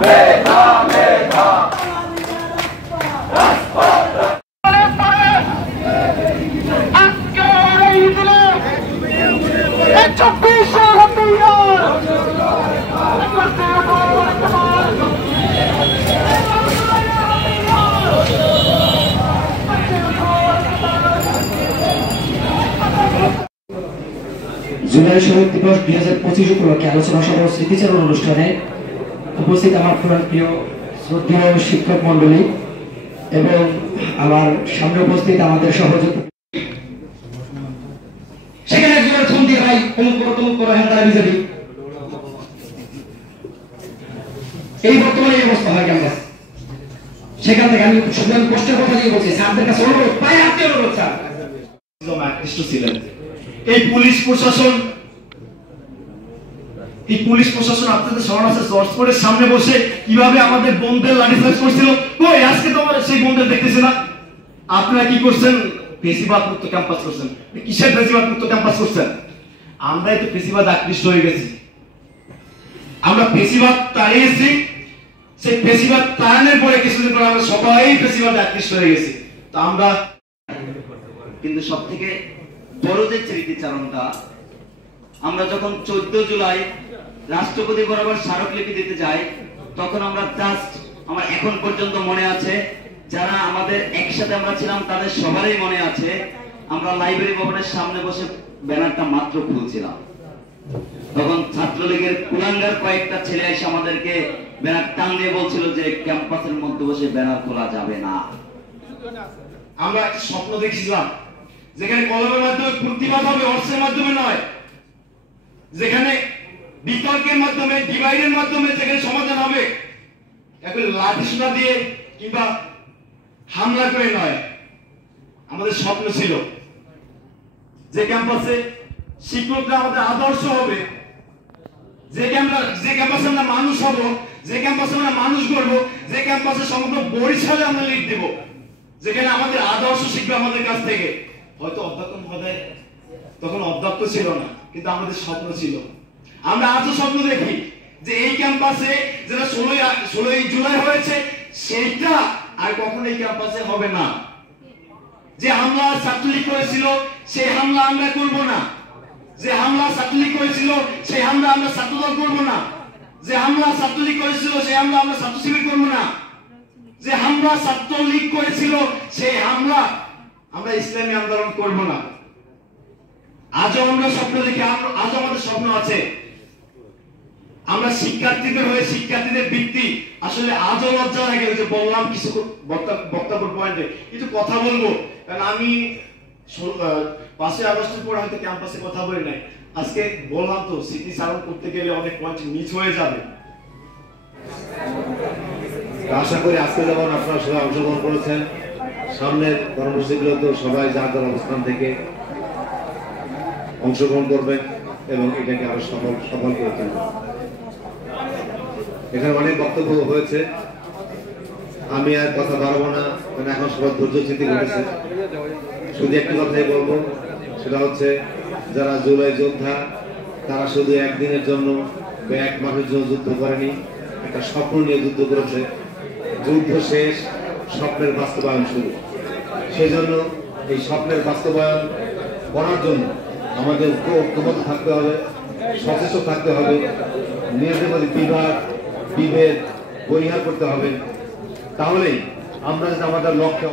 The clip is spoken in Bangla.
জুলাই শহীদ দিবস 2025 উপলক্ষে আলোচনা সভা ও স্মৃতিচারণ অনুষ্ঠানে উপস্থিত আমার প্রিয় শ্রদ্ধেয় শিক্ষক মন্ডলী এবং আমার সামনে উপস্থিত আমাদের সহযোগী সেখানে একজনের ফোন দিয়ে ভাই তমুক করো হ্যাঁ বিজেপি এই বর্তমানে এই অবস্থা হয় ক্যাম্পাস। সেখান থেকে আমি শুধু কষ্টের কথা দিয়ে বলছি স্যারদের কাছে অনুরোধ পাই আপনি অনুরোধ স্যার আকৃষ্ট ছিলেন। এই পুলিশ প্রশাসন আপনাদের স্মরণ আছে জর্জপুরের সামনে বসে কিভাবে আমাদের বোনদের লাঠিচার্জ করছিল। কই আজকে তো আমরা সেই বোনদের দেখতেছি না। আপনারা কি করছেন? ফেসিবাদ মুক্ত ক্যাম্পাস করছেন। কিসের ফেসিবাদ মুক্ত ক্যাম্পাস করছেন? আমরাই তো ফেসিবাদ আকৃষ্ট হয়ে গেছি। আমরা ফেসিবাদ তাড়িয়েছি, সেই ফেসিবাদ তাড়ানোর পরে কিছুদিন পরে আমরা সবাই ফেসিবাদ আকৃষ্ট হয়ে গেছি। তো আমরা কিন্তু সব থেকে বড় যে স্মৃতিচারণটা, আমরা যখন 14 জুলাই রাষ্ট্রপতি বরাবর স্মারকলিপি দিতে যাই, তখন আমরা আমার এখন পর্যন্ত মনে আছে, যারা আমাদের একসাথে আমরা ছিলাম তাদের সবারই মনে আছে, আমরা লাইব্রেরি ভবনের সামনে বসে ব্যানারটা মাত্র খুলছিলাম। তখন ছাত্রলীগের কুলাঙ্গার কয়েকটা ছেলে এসে আমাদেরকে ব্যানার টান দিয়ে বলছিল যে ক্যাম্পাসের মধ্যে বসে ব্যানার খোলা যাবে না। আমরা একটা স্বপ্ন দেখছিলাম যেখানে কলমের মাধ্যমে প্রতিবাদ হবে, অস্ত্রের মাধ্যমে নয়, যেখানে বিতর্কের মাধ্যমে, ডিভাইডের মাধ্যমে যেখানে সমাধান হবে, এখন লাঠি সোঁটা দিয়ে কিংবা হামলা করে নয়। আমাদের স্বপ্ন ছিল যে ক্যাম্পাসে শিক্ষকরা আমাদের আদর্শ হবে, যে ক্যাম্পাসে আমরা মানুষ হব, যে ক্যাম্পাসে আমরা মানুষ গড়ব, যে ক্যাম্পাসে সমগ্র বরিশালে আমরা লিড দেব, যেখানে আমাদের আদর্শ শিখবে আমাদের কাছ থেকে। হয়তো অধ্যক্ষ মহোদয় তখন অধ্যক্ষ ছিল না, কিন্তু আমাদের স্বপ্ন ছিল। আমরা আজও স্বপ্ন দেখি যে এই ক্যাম্পাসে যেটা 16 জুলাই হয়েছে, সেইটা আর কখনো এই ক্যাম্পাসে হবে না। যে হামলা ছাত্রলীগ করেছিল সেই হামলা আমরা করব না। যে হামলা ছাত্রলীগ করেছিল সেই হামলা আমরা ছাত্রদল করব না। যে হামলা ছাত্রলীগ করেছিল সেই হামলা আমরা ছাত্র শিবির করব না। যে হামলা ছাত্রলীগ করেছিল সেই হামলা আমরা ইসলামী আন্দোলন করব না। আজও আমরা স্বপ্ন দেখি, আজও আমাদের স্বপ্ন আছে। আমরা শিক্ষার্থীদের হয়ে শিক্ষার্থীদের বৃত্তি আসলে আজও লজ্জা লাগে। যে বললাম কিছু বক্তব্য পয়েন্টে কিছু কথা বলবো, কারণ আমি 5ই আগস্টের পর হয়তো ক্যাম্পাসে কথা বলি নাই। আজকে বললাম তো স্মৃতিচারণ করতে গেলে অনেক পয়েন্ট মিস হয়ে যাবে। আশা করি আজকে যেমন আপনারা সবাই অংশগ্রহণ করেছেন, সামনের কর্মসূচিগুলো তো সবাই যার যার অবস্থান থেকে অংশগ্রহণ করবেন এবং এটাকে আরো সফল করে তুলবেন। এখানে অনেক বক্তব্য হয়েছে, আমি আর কথা বাড়াবো না, কারণ এখন সবার ধৈর্য চ্যুতি ঘটেছে। শুধু একটি কথাই বলবো, সেটা হচ্ছে যারা জুলাই যোদ্ধা তারা শুধু একদিনের জন্য বা 1 মাসের জন্য যুদ্ধ করেনি, একটা স্বপ্ন নিয়ে যুদ্ধ করেছে। যুদ্ধ শেষ, স্বপ্নের বাস্তবায়ন শুরু। সেই জন্য এই স্বপ্নের বাস্তবায়ন করার জন্য আমাদের ঐক্যবদ্ধ থাকতে হবে, সচেষ্ট থাকতে হবে, নিজেদের মধ্যে বিভেদ পরিহার করতে হবে। তাহলেই আমরা যদি আমাদের লক্ষ্যে